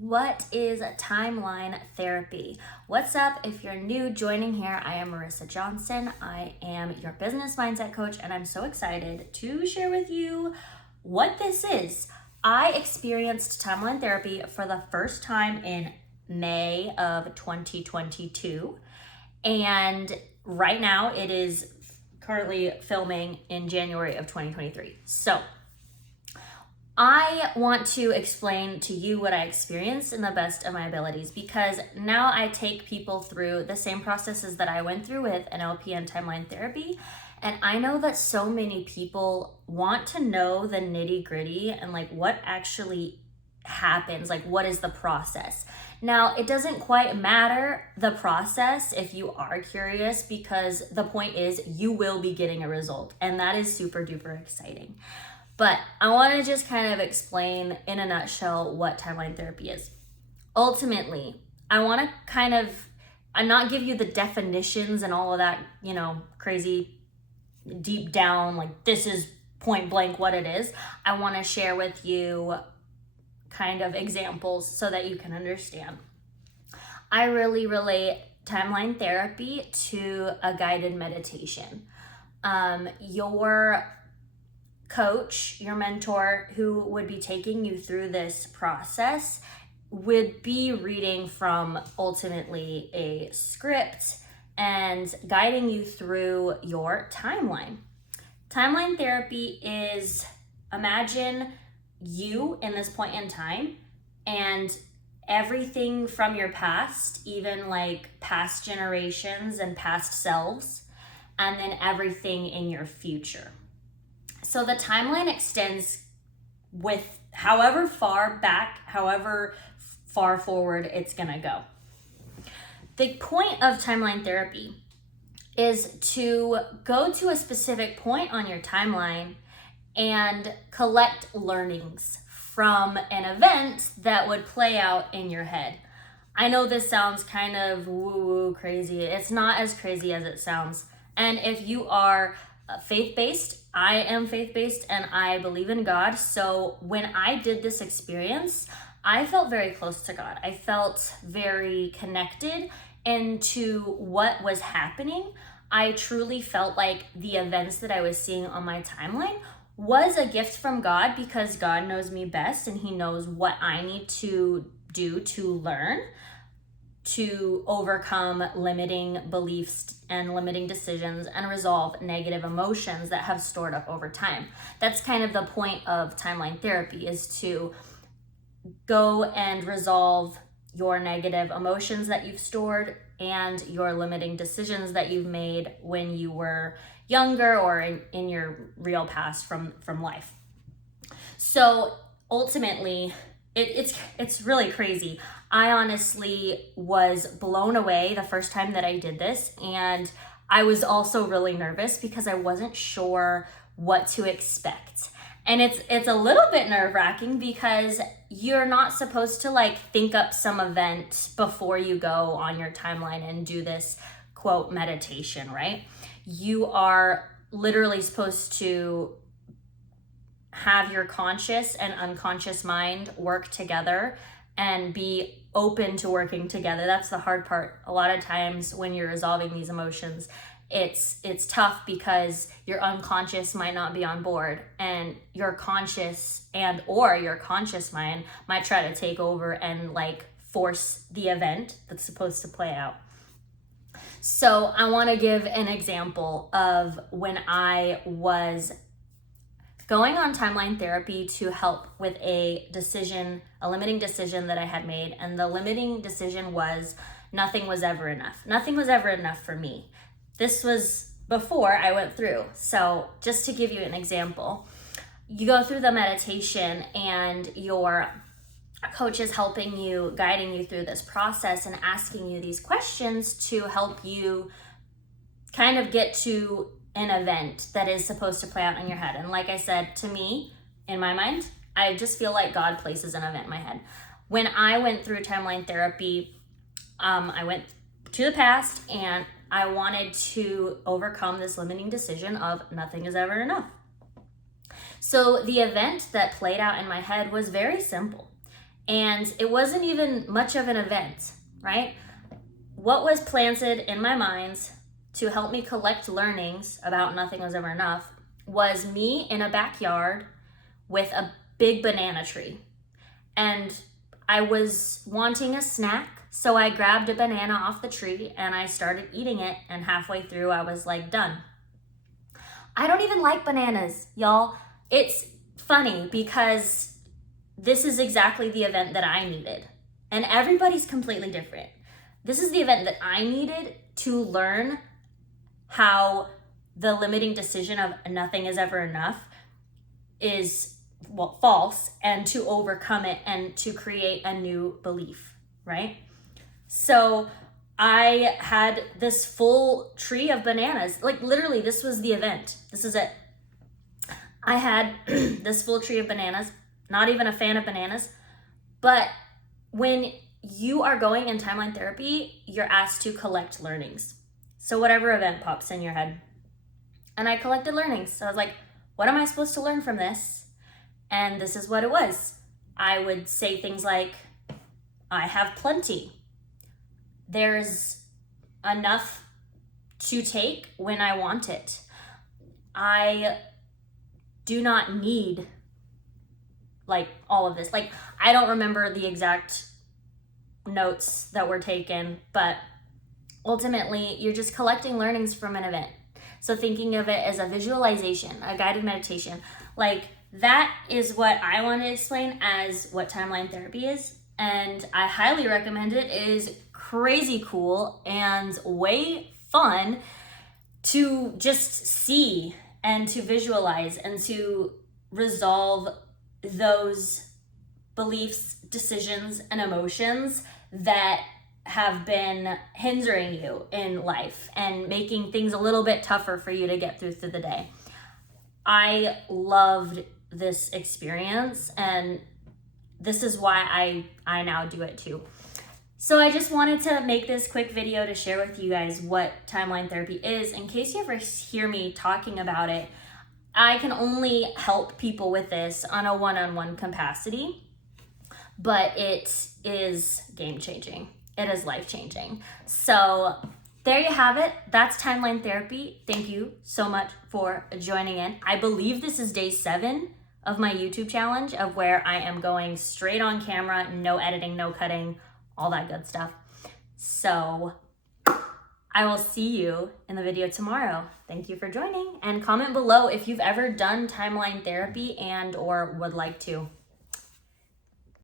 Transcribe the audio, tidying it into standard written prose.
What is timeline therapy? What's up? If you're new joining here, I am Marissa Johnson. I am your business mindset coach, and I'm so excited to share with you what this is. I experienced timeline therapy for the first time in May of 2022, and right now it is currently filming in January of 2023. So I want to explain to you what I experienced in the best of my abilities, because now I take people through the same processes that I went through with NLP and timeline therapy. And I know that so many people want to know the nitty gritty and like what actually happens, like what is the process. Now, it doesn't quite matter the process if you are curious, because the point is you will be getting a result, and that is super duper exciting. But I want to just kind of explain in a nutshell what timeline therapy is. Ultimately, I want to kind of not give you the definitions and all of that, crazy deep down, like this is point blank what it is. I want to share with you kind of examples so that you can understand. I really relate timeline therapy to a guided meditation. Your coach, your mentor who would be taking you through this process would be reading from ultimately a script and guiding you through your timeline. Timeline therapy is, imagine you in this point in time and everything from your past, even like past generations and past selves, and then everything in your future. So the timeline extends with however far back, however far forward it's gonna go. The point of timeline therapy is to go to a specific point on your timeline and collect learnings from an event that would play out in your head. I know this sounds kind of woo-woo crazy. It's not as crazy as it sounds. And if you are faith-based, I am faith-based and I believe in God. So when I did this experience, I felt very close to God. I felt very connected into what was happening. I truly felt like the events that I was seeing on my timeline was a gift from God, because God knows me best and He knows what I need to do to learn to overcome limiting beliefs and limiting decisions and resolve negative emotions that have stored up over time. That's kind of the point of timeline therapy, is to go and resolve your negative emotions that you've stored and your limiting decisions that you've made when you were younger or in your real past from life. So ultimately, it's really crazy. I honestly was blown away the first time that I did this, and I was also really nervous because I wasn't sure what to expect. And it's a little bit nerve-wracking because you're not supposed to like think up some event before you go on your timeline and do this quote meditation, right? You are literally supposed to have your conscious and unconscious mind work together and be open to working together. That's the hard part. A lot of times when you're resolving these emotions, it's tough because your unconscious might not be on board, and your conscious or your conscious mind might try to take over and like force the event that's supposed to play out. So I want to give an example of when I was going on timeline therapy to help with a limiting decision that I had made. And the limiting decision was nothing was ever enough. Nothing was ever enough for me. This was before I went through. So just to give you an example, you go through the meditation and your coach is helping you, guiding you through this process and asking you these questions to help you kind of get to an event that is supposed to play out in your head. And like I said, to me, in my mind, I just feel like God places an event in my head. When I went through timeline therapy, I went to the past and I wanted to overcome this limiting decision of nothing is ever enough. So the event that played out in my head was very simple. And it wasn't even much of an event, right? What was planted in my mind to help me collect learnings about Nothing Was Ever Enough was me in a backyard with a big banana tree. And I was wanting a snack, so I grabbed a banana off the tree and I started eating it, and halfway through I was like, done. I don't even like bananas, y'all. It's funny because this is exactly the event that I needed, and everybody's completely different. This is the event that I needed to learn how the limiting decision of nothing is ever enough is, well, false, and to overcome it and to create a new belief, right? So I had this full tree of bananas. Like literally, this was the event. This is it. I had this full tree of bananas, not even a fan of bananas. But when you are going in timeline therapy, you're asked to collect learnings. So whatever event pops in your head. And I collected learnings. So I was like, what am I supposed to learn from this? And this is what it was. I would say things like, I have plenty. There's enough to take when I want it. I do not need like all of this. Like, I don't remember the exact notes that were taken, but ultimately you're just collecting learnings from an event. So thinking of it as a visualization, a guided meditation, like that is what I want to explain as what timeline therapy is. And I highly recommend it. It is crazy cool and way fun to just see and to visualize and to resolve those beliefs, decisions, and emotions that have been hindering you in life and making things a little bit tougher for you to get through the day. I loved this experience, and this is why I now do it too. So I just wanted to make this quick video to share with you guys what timeline therapy is. In case you ever hear me talking about it, I can only help people with this on a one-on-one capacity, but it is game-changing. It is life-changing. So there you have it. That's timeline therapy. Thank you so much for joining in. I believe this is day 7 of my YouTube challenge, of where I am going straight on camera, no editing, no cutting, all that good stuff. So I will see you in the video tomorrow. Thank you for joining, and comment below if you've ever done timeline therapy and or would like to.